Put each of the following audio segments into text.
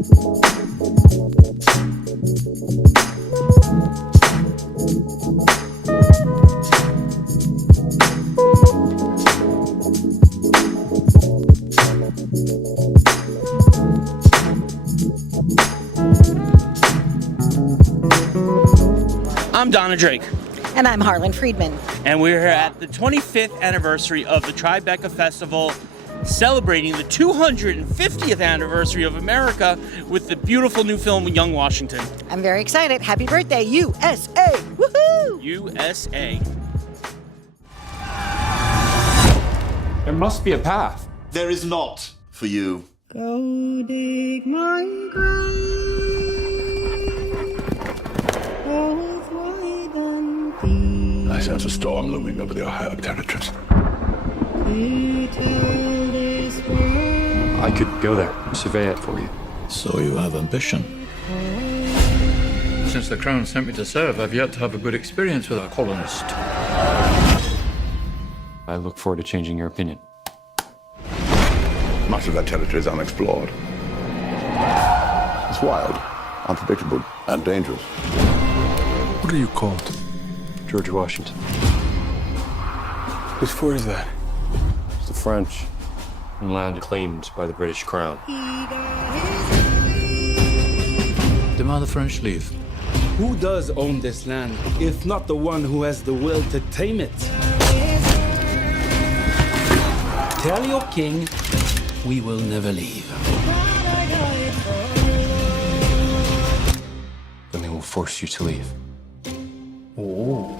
I'm Donna Drake. And I'm Harlan Friedman. And we're here at the 25th anniversary of the Tribeca Festival, celebrating the 250th anniversary of America with the beautiful new film Young Washington. I'm very excited. Happy birthday, USA! Woohoo! USA. There must be a path. There is not for you. Go dig my grave. I sense a storm looming over the Ohio territories. I could go there, survey it for you. So you have ambition. Since the Crown sent me to serve, I've yet to have a good experience with a colonist. I look forward to changing your opinion. Much of that territory is unexplored. It's wild, unpredictable, and dangerous. What are you called? George Washington. Whose fort is that? It's the French, and land claimed by the British Crown. Demand the French leave. Who does own this land, if not the one who has the will to tame it? Tell your king we will never leave. Then they will force you to leave. Oh.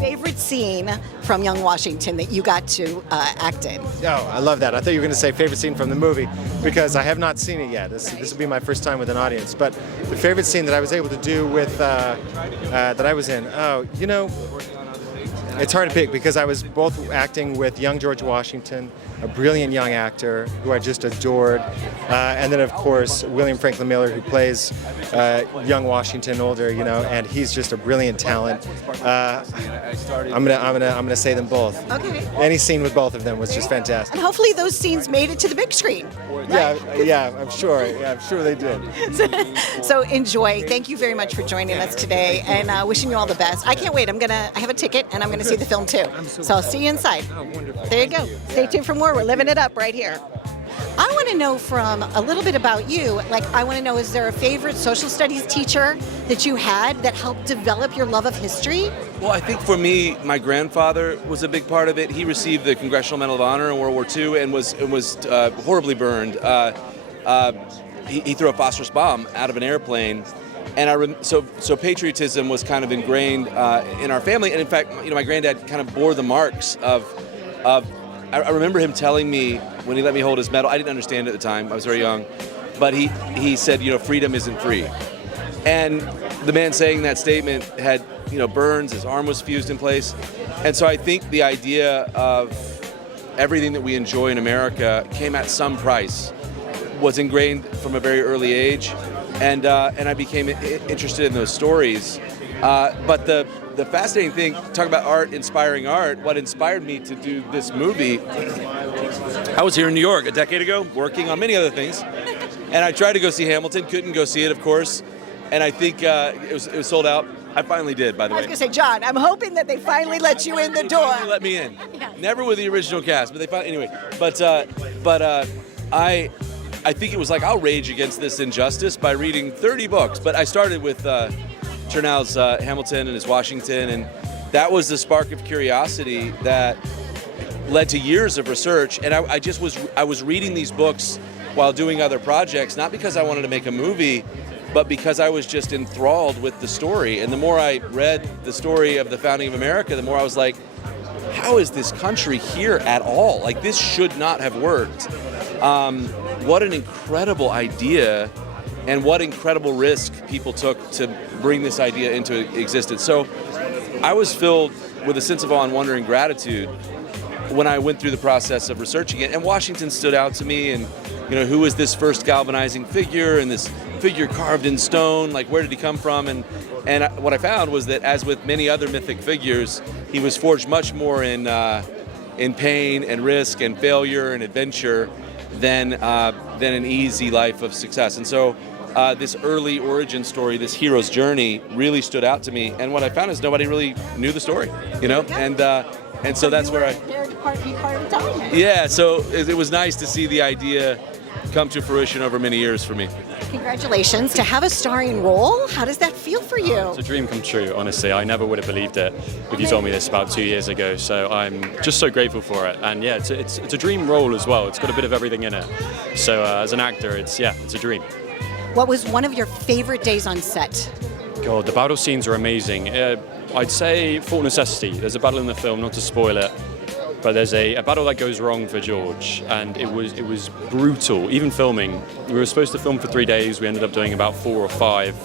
Favorite scene from Young Washington that you got to act in? Oh, I love that. I thought you were going to say favorite scene from the movie, because I have not seen it yet. This will be my first time with an audience. But the favorite scene that I was able to do with, that I was in, it's hard to pick because I was both acting with young George Washington, a brilliant young actor who I just adored, and then of course William Franklyn-Miller, who plays young Washington older, and he's just a brilliant talent. I'm gonna say them both. Okay. Any scene with both of them was just fantastic. And hopefully those scenes made it to the big screen. Yeah, I'm sure. Yeah, I'm sure they did. So enjoy. Thank you very much for joining us today, and wishing you all the best. I can't wait. I have a ticket, and I'm gonna see the film too. So I'll see you inside. There you go. Stay tuned for more. We're living it up right here. I want to know from a little bit about you. I want to know, is there a favorite social studies teacher that you had that helped develop your love of history? Well, I think for me, my grandfather was a big part of it. He received the Congressional Medal of Honor in World War II and was horribly burned. He threw a phosphorus bomb out of an airplane. And so patriotism was kind of ingrained in our family. And in fact, my granddad kind of bore the marks of I remember him telling me when he let me hold his medal. I didn't understand it at the time. I was very young. But he said, freedom isn't free. And the man saying that statement had, burns. His arm was fused in place. And so I think the idea of everything that we enjoy in America came at some price, was ingrained from a very early age. And I became interested in those stories. But the fascinating thing, talk about art, inspiring art, what inspired me to do this movie, I was here in New York a decade ago, working on many other things. And I tried to go see Hamilton, couldn't go see it, of course. And I think it was sold out. I finally did, by the way. I was going to say, John, I'm hoping that they finally let you in the door. They let me in. Yeah. Never with the original cast, but they finally, anyway. But I think it was like, I'll rage against this injustice by reading 30 books. But I started with Chernow's Hamilton and his Washington, and that was the spark of curiosity that led to years of research. And I was reading these books while doing other projects, not because I wanted to make a movie, but because I was just enthralled with the story. And the more I read the story of the founding of America, the more I was like, how is this country here at all? Like, this should not have worked. What an incredible idea, and what incredible risk people took to bring this idea into existence. So I was filled with a sense of awe and wonder and gratitude when I went through the process of researching it, and Washington stood out to me, and who was this first galvanizing figure, and this figure carved in stone, like where did he come from? And what I found was that, as with many other mythic figures, he was forged much more in pain and risk and failure and adventure than an easy life of success. And so this early origin story, this hero's journey, really stood out to me. And what I found is nobody really knew the story, and so that's where so it was nice to see the idea come to fruition over many years for me. Congratulations. To have a starring role, how does that feel for you? It's a dream come true, honestly. I never would have believed it if you told me this about 2 years ago. So I'm just so grateful for it. And yeah, it's a dream role as well. It's got a bit of everything in it. So as an actor, it's a dream. What was one of your favorite days on set? God, the battle scenes are amazing. I'd say Full Necessity. There's a battle in the film, not to spoil it, but there's a battle that goes wrong for George, and it was brutal. Even filming, we were supposed to film for 3 days. We ended up doing about 4 or 5,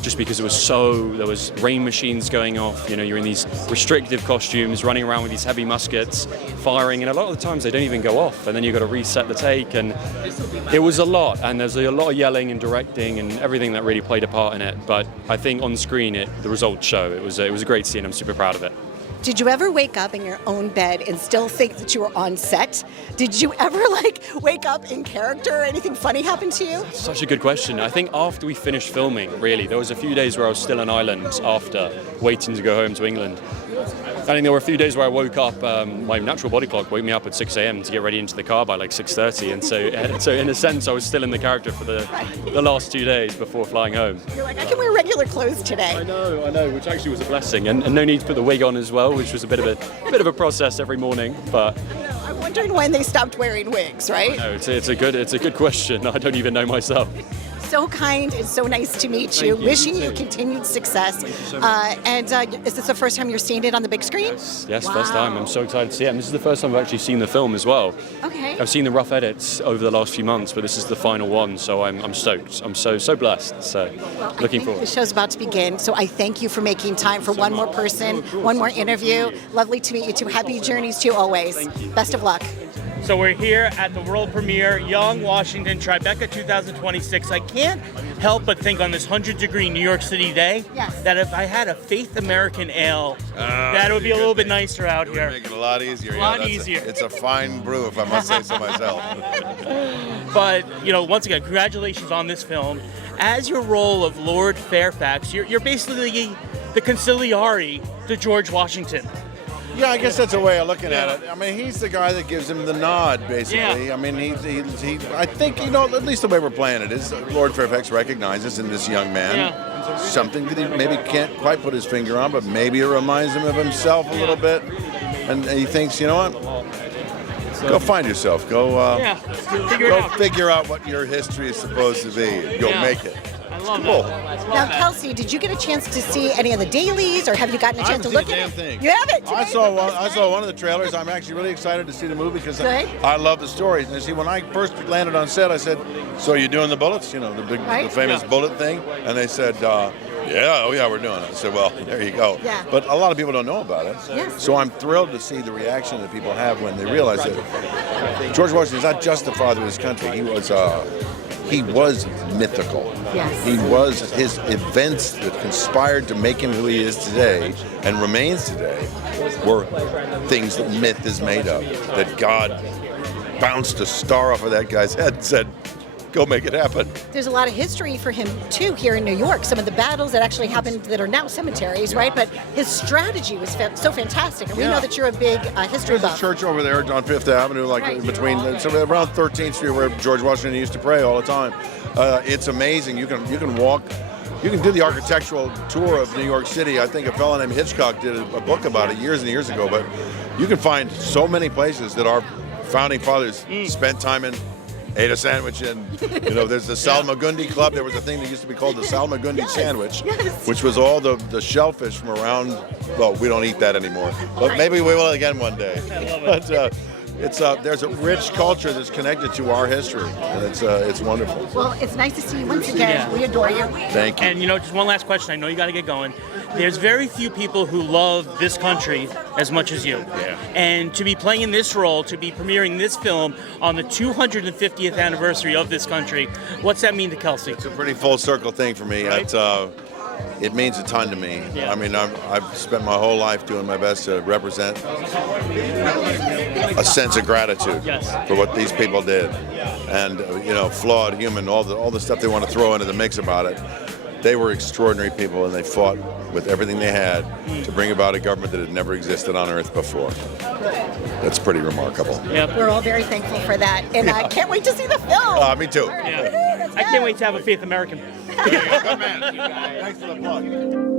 just because there was rain machines going off. You're in these restrictive costumes, running around with these heavy muskets, firing, and a lot of the times they don't even go off, and then you've got to reset the take, and it was a lot. And there's a lot of yelling and directing and everything that really played a part in it. But I think on screen, the results show. It was a great scene. I'm super proud of it. Did you ever wake up in your own bed and still think that you were on set? Did you ever wake up in character or anything funny happen to you? Such a good question. I think after we finished filming, really, there was a few days where I was still on Ireland after, waiting to go home to England. I think there were a few days where I woke up, my natural body clock woke me up at 6 a.m. to get ready into the car by 6:30, and so in a sense I was still in the character for the last 2 days before flying home. You're like, I can wear regular clothes today. I know, which actually was a blessing, and no need to put the wig on as well, which was a bit of a process every morning. But I'm wondering when they stopped wearing wigs, right? No, it's a good question. I don't even know myself. So kind and so nice to meet you. Wishing you continued success. And is this the first time you're seeing it on the big screen? Yes, wow. First time. I'm so excited to see it. And this is the first time I've actually seen the film as well. Okay. I've seen the rough edits over the last few months, but this is the final one, so I'm stoked. I'm so blessed. So looking forward. The show's about to begin, so I thank you for making time for one more person, one more interview. Lovely to meet you too. Happy journeys to you always. Best of luck. So we're here at the world premiere, Young Washington, Tribeca 2026. I can't help but think on this 100-degree New York City day that if I had a Faith American ale, that would be a little bit nicer out here. Make it a lot easier. A lot easier. It's a fine brew, if I must say so myself. But, once again, congratulations on this film. As your role of Lord Fairfax, you're basically the consigliere to George Washington. Yeah, I guess that's a way of looking at it. I mean, he's the guy that gives him the nod, basically. Yeah. I mean, I think, at least the way we're playing it is Lord Fairfax recognizes in this young man something that he maybe can't quite put his finger on, but maybe it reminds him of himself a little bit. And he thinks, you know what? Go find yourself. Go figure out what your history is supposed to be. Go make it. I love cool. that. Now, Kelsey, did you get a chance to see any of the dailies, or have you gotten a chance to look at it? Thing. You haven't? I saw one of the trailers. I'm actually really excited to see the movie because I love the stories. And see, when I first landed on set, I said, "So you're doing the bullets? The famous bullet thing?" And they said, "Yeah, we're doing it." I said, "Well, there you go." Yeah. But a lot of people don't know about it. Yes. So I'm thrilled to see the reaction that people have when they realize that George Washington is not just the father of his country. He was mythical. Yes. He was his events that conspired to make him who he is today and remains today were things that myth is made of. That God bounced a star off of that guy's head and said, "Go make it happen." There's a lot of history for him, too, here in New York. Some of the battles that actually happened that are now cemeteries, right? But his strategy was so fantastic. And we know that you're a big history buff. There's a church over there on Fifth Avenue, between around 13th Street, where George Washington used to pray all the time. It's amazing. You can walk. You can do the architectural tour of New York City. I think a fellow named Hitchcock did a book about it years and years ago. But you can find so many places that our founding fathers spent time in. Ate a sandwich in, there's the Salmagundi Club. There was a thing that used to be called the Salmagundi sandwich, which was all the shellfish from around, well, we don't eat that anymore, but maybe we will again one day. But there's a rich culture that's connected to our history, and it's wonderful. Well, it's nice to see you once again. Yeah. We adore you. Thank you. And just one last question. I know you got to get going. There's very few people who love this country as much as you. Yeah. And to be playing in this role, to be premiering this film on the 250th anniversary of this country, what's that mean to Kelsey? It's a pretty full circle thing for me. Right? It means a ton to me. Yeah. I mean, I've spent my whole life doing my best to represent a sense of gratitude for what these people did, and flawed human, all the stuff they want to throw into the mix about it. They were extraordinary people, and they fought with everything they had to bring about a government that had never existed on Earth before. That's pretty remarkable. Yep. We're all very thankful for that, and I can't wait to see the film. Me too. Yeah. I can't wait to have a Faith American. Good man. Thanks for the plug.